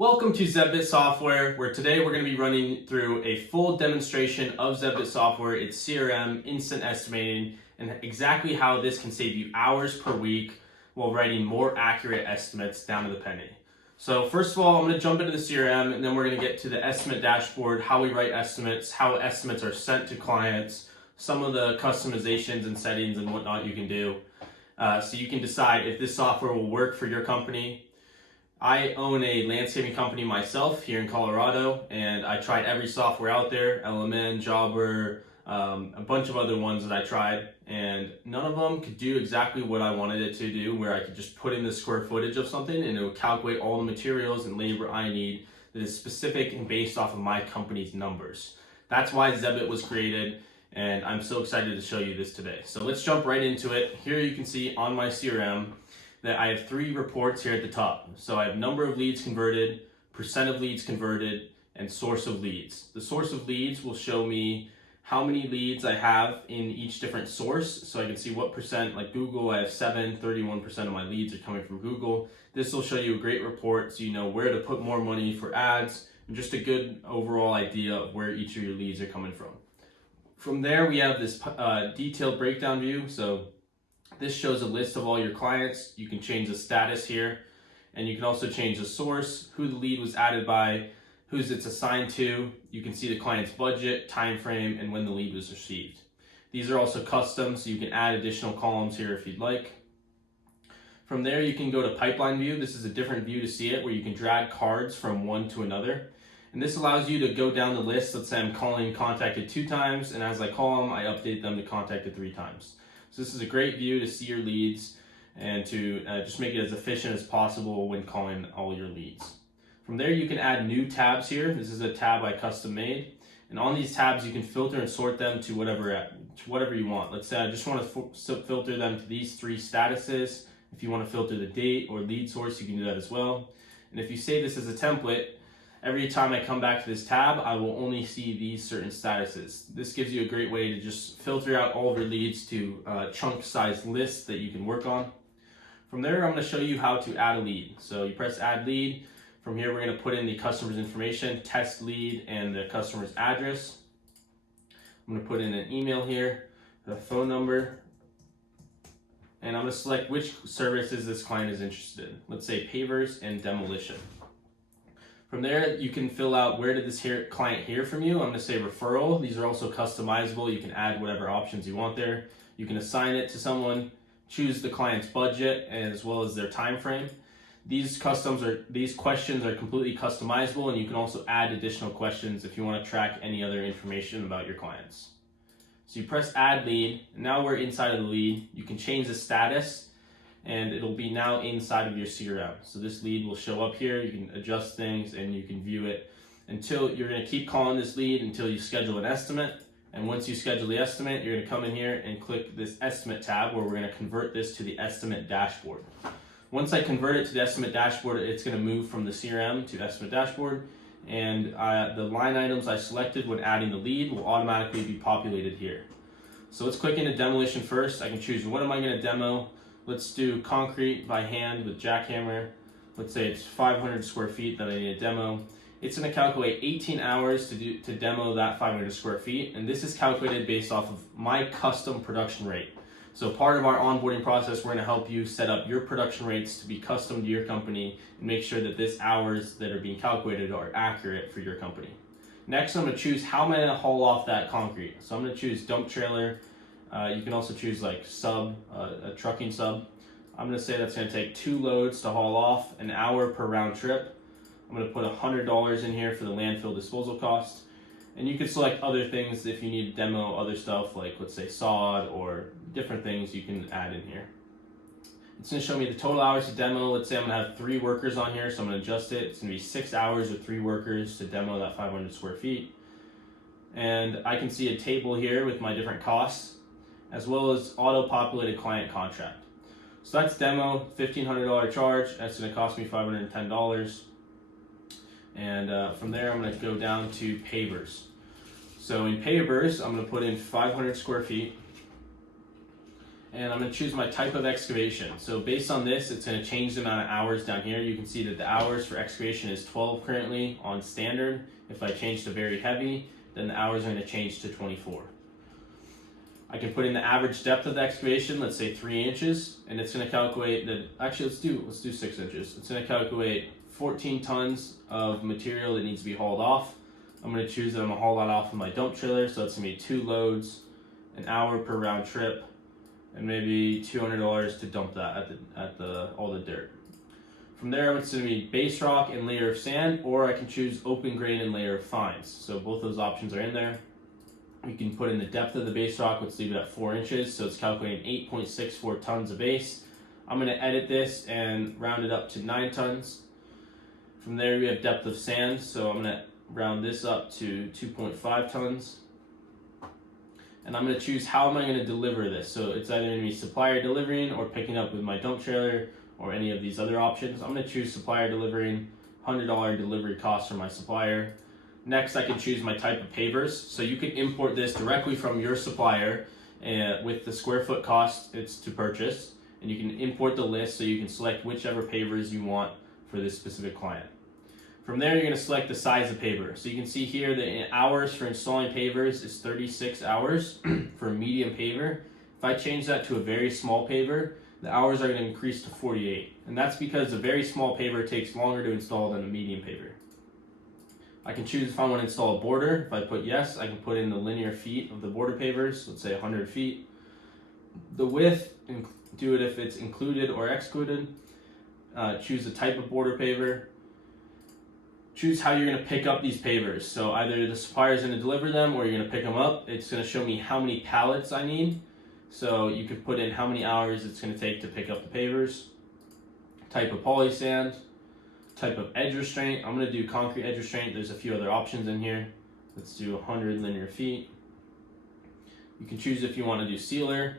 Welcome to ZevBit Software, where today we're going to be running through a full demonstration of ZevBit Software, its CRM, instant estimating, and exactly how this can save you hours per week while writing more accurate estimates down to the penny. So first of all, I'm going to jump into the CRM, and then we're going to get to the estimate dashboard, how we write estimates, how estimates are sent to clients, some of the customizations and settings and whatnot you can do, so you can decide if this software will work for your company. I own a landscaping company myself here in Colorado, and I tried every software out there, LMN, Jobber, a bunch of other ones that I tried, and none of them could do exactly what I wanted it to do, where I could just put in the square footage of something and it would calculate all the materials and labor I need that is specific and based off of my company's numbers. That's why Zbit was created, and I'm so excited to show you this today. So let's jump right into it. Here you can see on my CRM that I have three reports here at the top. So I have number of leads converted, percent of leads converted, and source of leads. The source of leads will show me how many leads I have in each different source. So I can see what percent, like Google, I have 31% of my leads are coming from Google. This will show you a great report so you know where to put more money for ads and just a good overall idea of where each of your leads are coming from. From there, we have this detailed breakdown view. So this shows a list of all your clients. You can change the status here, and you can also change the source, who the lead was added by, who's it's assigned to. You can see the client's budget, time frame, and when the lead was received. These are also custom, so you can add additional columns here if you'd like. From there, you can go to pipeline view. This is a different view to see it, where you can drag cards from one to another. And this allows you to go down the list. Let's say I'm calling contacted 2 times, and as I call them, I update them to contacted 3 times. So this is a great view to see your leads and to just make it as efficient as possible when calling all your leads. From there, you can add new tabs here. This is a tab I custom made. And on these tabs, you can filter and sort them to whatever you want. Let's say I just want to filter them to these 3 statuses. If you want to filter the date or lead source, you can do that as well. And if you save this as a template, every time I come back to this tab, I will only see these certain statuses. This gives you a great way to just filter out all of your leads to chunk size lists that you can work on. From there, I'm going to show you how to add a lead. So you press add lead. From here, we're going to put in the customer's information, test lead, and the customer's address. I'm going to put in an email here, the phone number, and I'm going to select which services this client is interested in. Let's say pavers and demolition. From there, you can fill out where did this client hear from you. I'm going to say referral. These are also customizable. You can add whatever options you want there. You can assign it to someone, choose the client's budget as well as their time frame. These questions are completely customizable, and you can also add additional questions if you want to track any other information about your clients. So you press add lead, and now we're inside of the lead. You can change the status, and it'll be now inside of your CRM. So this lead will show up here. You can adjust things and you can view it until you're going to keep calling this lead until you schedule an estimate. And once you schedule the estimate, you're going to come in here and click this estimate tab, where we're going to convert this to the estimate dashboard. Once I convert it to the estimate dashboard, it's going to move from the CRM to estimate dashboard. And the line items I selected when adding the lead will automatically be populated here. So let's click into demolition first. I can choose what am I going to demo. Let's do concrete by hand with jackhammer. Let's say it's 500 square feet that I need to demo. It's going to calculate 18 hours to demo that 500 square feet, and this is calculated based off of my custom production rate. So part of our onboarding process, we're going to help you set up your production rates to be custom to your company and make sure that this hours that are being calculated are accurate for your company. Next, I'm going to choose how I'm going to haul off that concrete. So I'm going to choose dump trailer. You can also choose like a trucking sub. I'm going to say that's going to take 2 loads to haul off, an hour per round trip. I'm going to put $100 in here for the landfill disposal cost. And you can select other things if you need to demo other stuff, like let's say sod or different things you can add in here. It's going to show me the total hours to demo. Let's say I'm going to have 3 workers on here, so I'm going to adjust it. It's going to be 6 hours with 3 workers to demo that 500 square feet. And I can see a table here with my different costs, as well as auto-populated client contract. So that's demo, $1,500 charge. That's going to cost me $510. And from there, I'm going to go down to pavers. So in pavers, I'm going to put in 500 square feet. and I'm going to choose my type of excavation. So based on this, it's going to change the amount of hours down here. You can see that the hours for excavation is 12 currently on standard. If I change to very heavy, then the hours are going to change to 24. I can put in the average depth of the excavation, let's say 3 inches, and it's going to calculate the, actually let's do 6 inches. It's going to calculate 14 tons of material that needs to be hauled off. I'm going to choose that I'm going to haul that off with my dump trailer, so it's going to be 2 loads, an hour per round trip, and maybe $200 to dump that at all the dirt. From there, it's going to be base rock and layer of sand, or I can choose open grain and layer of fines. So both those options are in there. You can put in the depth of the base rock, let's leave it at 4 inches, so it's calculating 8.64 tons of base. I'm going to edit this and round it up to 9 tons. From there, we have depth of sand, so I'm going to round this up to 2.5 tons. And I'm going to choose how am I going to deliver this. So it's either going to be supplier delivering or picking up with my dump trailer or any of these other options. I'm going to choose supplier delivering, $100 delivery cost for my supplier. Next, I can choose my type of pavers. So you can import this directly from your supplier with the square foot cost it's to purchase. And you can import the list so you can select whichever pavers you want for this specific client. From there, you're going to select the size of paver. So you can see here the hours for installing pavers is 36 hours for a medium paver. If I change that to a very small paver, the hours are going to increase to 48. And that's because a very small paver takes longer to install than a medium paver. I can choose if I want to install a border. If I put yes, I can put in the linear feet of the border pavers, let's say 100 feet. The width, do it if it's included or excluded. Choose the type of border paver. Choose how you're going to pick up these pavers. So either the supplier is going to deliver them or you're going to pick them up. It's going to show me how many pallets I need. So you could put in how many hours it's going to take to pick up the pavers. Type of poly sand. Type of edge restraint. I'm going to do concrete edge restraint. There's a few other options in here. Let's do 100 linear feet. You can choose if you want to do sealer.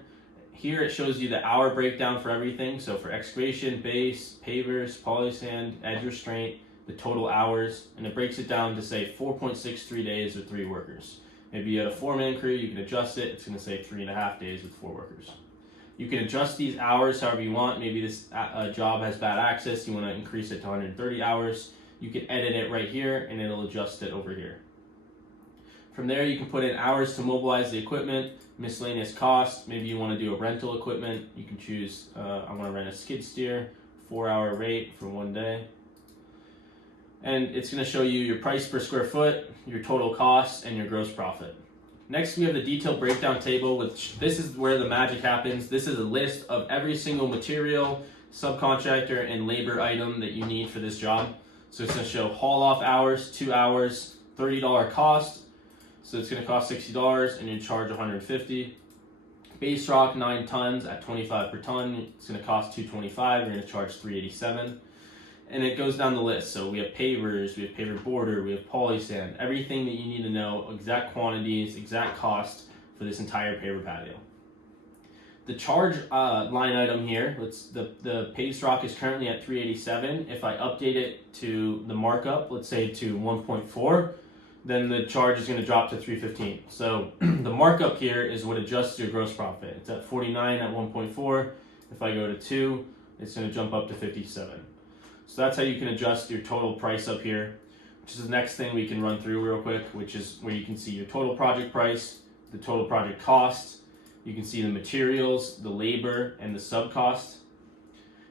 Here it shows you the hour breakdown for everything. So for excavation, base, pavers, poly sand, edge restraint, the total hours, and it breaks it down to say 4.63 days with 3 workers. Maybe you had a 4-man crew, you can adjust it. It's going to say 3.5 days with 4 workers. You can adjust these hours however you want. Maybe this job has bad access, you want to increase it to 130 hours. You can edit it right here and it'll adjust it over here. From there, you can put in hours to mobilize the equipment, miscellaneous costs. Maybe you want to do a rental equipment. You can choose, I want to rent a skid steer, 4-hour rate for 1 day. And it's going to show you your price per square foot, your total costs, and your gross profit. Next, we have the detailed breakdown table, which this is where the magic happens. This is a list of every single material, subcontractor, and labor item that you need for this job. So it's going to show haul off hours, 2 hours, $30 cost. So it's going to cost $60 and you charge $150. Base rock 9 tons at $25 per ton. It's going to cost $225. You're going to charge $387. And it goes down the list. So we have pavers, we have paver border, we have poly sand, everything that you need to know, exact quantities, exact cost for this entire paver patio. The charge line item here, the base rock is currently at $387. If I update it to the markup, let's say to 1.4, then the charge is going to drop to $315. So the markup here is what adjusts your gross profit. It's at 49 at 1.4. If I go to 2, it's going to jump up to 57. So that's how you can adjust your total price up here, which is the next thing we can run through real quick, which is where you can see your total project price, the total project cost. You can see the materials, the labor, and the sub cost.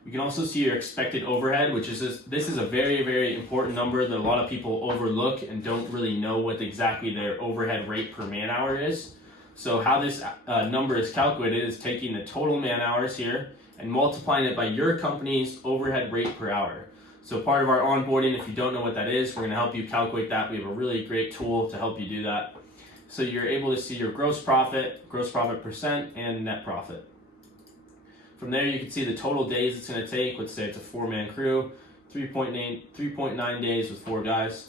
You can also see your expected overhead, which is this is a very, very important number that a lot of people overlook and don't really know what exactly their overhead rate per man hour is. So how this number is calculated is taking the total man hours here and multiplying it by your company's overhead rate per hour. So part of our onboarding, if you don't know what that is, we're going to help you calculate that. We have a really great tool to help you do that. So you're able to see your gross profit percent, and net profit. From there, you can see the total days it's going to take. Let's say it's a 4-man crew, 3.9 days with 4 guys.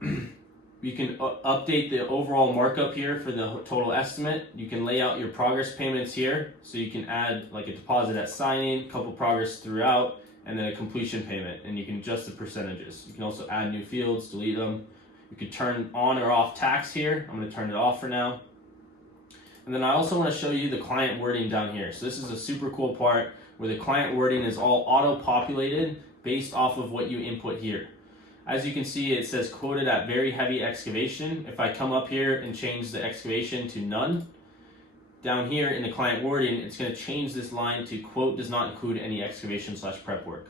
You can update the overall markup here for the total estimate. You can lay out your progress payments here. So you can add like a deposit at signing, a couple progress throughout, and then a completion payment. And you can adjust the percentages. You can also add new fields, delete them. You could turn on or off tax here. I'm going to turn it off for now. And then I also want to show you the client wording down here. So this is a super cool part where the client wording is all auto-populated based off of what you input here. As you can see, it says quoted at very heavy excavation. If I come up here and change the excavation to none, down here in the client wording, it's going to change this line to quote does not include any excavation/prep work.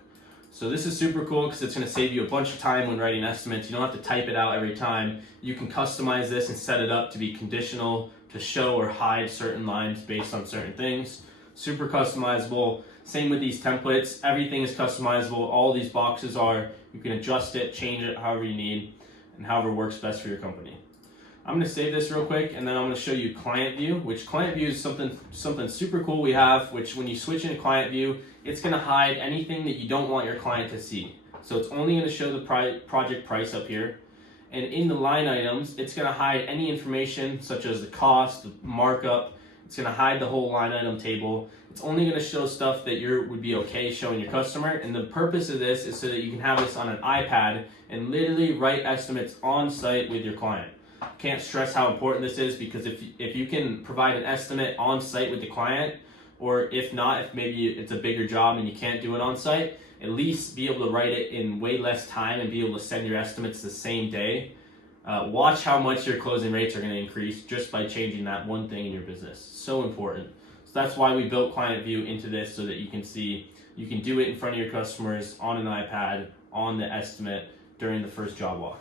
So this is super cool because it's going to save you a bunch of time when writing estimates. You don't have to type it out every time. You can customize this and set it up to be conditional, to show or hide certain lines based on certain things. Super customizable. Same with these templates. Everything is customizable. All these boxes are. You can adjust it, change it however you need, and however works best for your company. I'm going to save this real quick, and then I'm going to show you client view, which client view is something super cool we have, which when you switch into client view, it's going to hide anything that you don't want your client to see. So it's only going to show the project price up here. And in the line items, it's going to hide any information such as the cost, the markup. It's going to hide the whole line item table. It's only going to show stuff that would be okay showing your customer. And the purpose of this is so that you can have this on an iPad and literally write estimates on site with your client. Can't stress how important this is, because if you can provide an estimate on site with the client, or if not, if maybe it's a bigger job and you can't do it on site, at least be able to write it in way less time and be able to send your estimates the same day. Watch how much your closing rates are going to increase just by changing that one thing in your business. So important. So that's why we built Client View into this, so that you can see, you can do it in front of your customers on an iPad, on the estimate during the first job walk.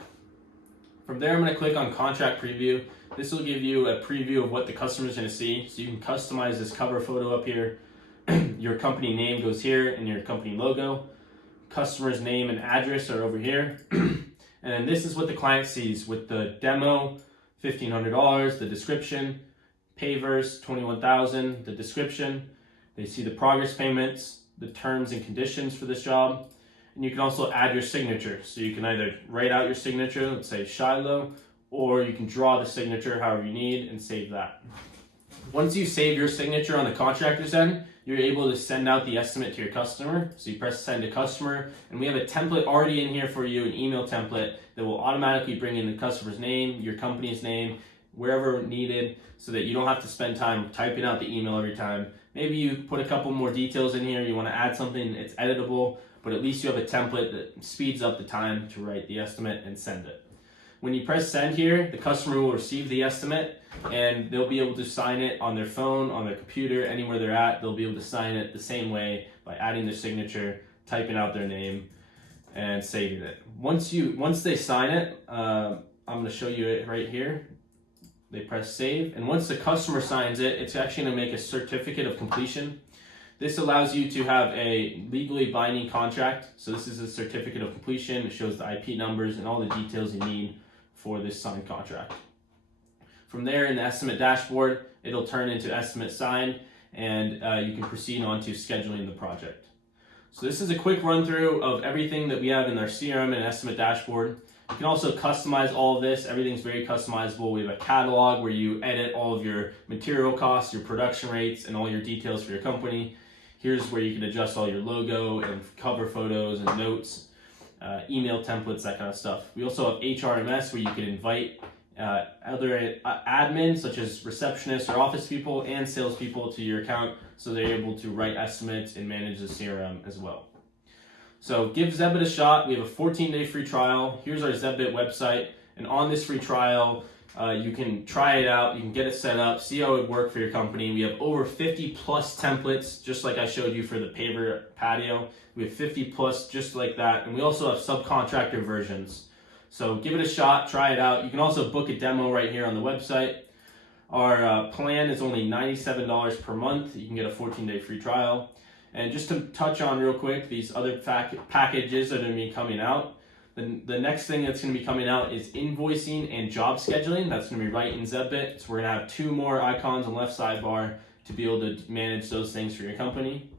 From there, I'm going to click on Contract Preview. This will give you a preview of what the customer is going to see. So you can customize this cover photo up here. Your company name goes here and your company logo. Customer's name and address are over here. And then this is what the client sees with the demo, $1,500, the description, pavers, $21,000, the description. They see the progress payments, the terms and conditions for this job. And you can also add your signature. So you can either write out your signature, let's say Shiloh, or you can draw the signature however you need and save that. Once you save your signature on the contractor's end, you're able to send out the estimate to your customer. So you press send to customer, and we have a template already in here for you, an email template that will automatically bring in the customer's name, your company's name, wherever needed, so that you don't have to spend time typing out the email every time. Maybe you put a couple more details in here, you want to add something, it's editable, but at least you have a template that speeds up the time to write the estimate and send it. When you press send here, the customer will receive the estimate and they'll be able to sign it on their phone, on their computer, anywhere they're at. They'll be able to sign it the same way by adding their signature, typing out their name, and saving it. Once they sign it, I'm going to show you it right here. They press save, and once the customer signs it, it's actually going to make a certificate of completion. This allows you to have a legally binding contract. So this is a certificate of completion. It shows the IP numbers and all the details you need for this signed contract. From there, in the estimate dashboard, it'll turn into estimate signed, and you can proceed on to scheduling the project. So this is a quick run through of everything that we have in our CRM and estimate dashboard. You can also customize all of this. Everything's very customizable. We have a catalog where you edit all of your material costs, your production rates, and all your details for your company. Here's where you can adjust all your logo and cover photos and notes, email templates, that kind of stuff. We also have HRMS where you can invite other admins such as receptionists or office people and salespeople to your account, so they're able to write estimates and manage the CRM as well. So give ZevBit a shot. We have a 14-day free trial. Here's our ZevBit website, and on this free trial, you can try it out, you can get it set up, see how it would work for your company. We have over 50 plus templates, just like I showed you for the paver patio. We have 50 plus just like that, and we also have subcontractor versions. So give it a shot, try it out. You can also book a demo right here on the website. Our plan is only $97 per month. You can get a 14-day free trial. And just to touch on real quick, these other packages that are going to be coming out. The next thing that's going to be coming out is invoicing and job scheduling. That's going to be right in ZevBit. So we're going to have 2 more icons on the left sidebar to be able to manage those things for your company.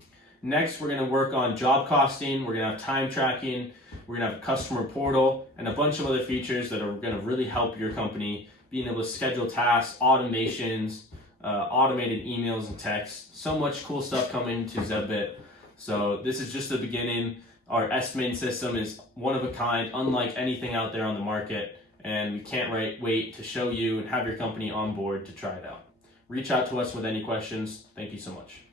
Next, we're going to work on job costing. We're going to have time tracking. We're going to have a customer portal and a bunch of other features that are going to really help your company being able to schedule tasks, automations, automated emails and texts. So much cool stuff coming to ZevBit. So this is just the beginning. Our estimating system is one of a kind, unlike anything out there on the market, and we can't wait to show you and have your company on board to try it out. Reach out to us with any questions. Thank you so much.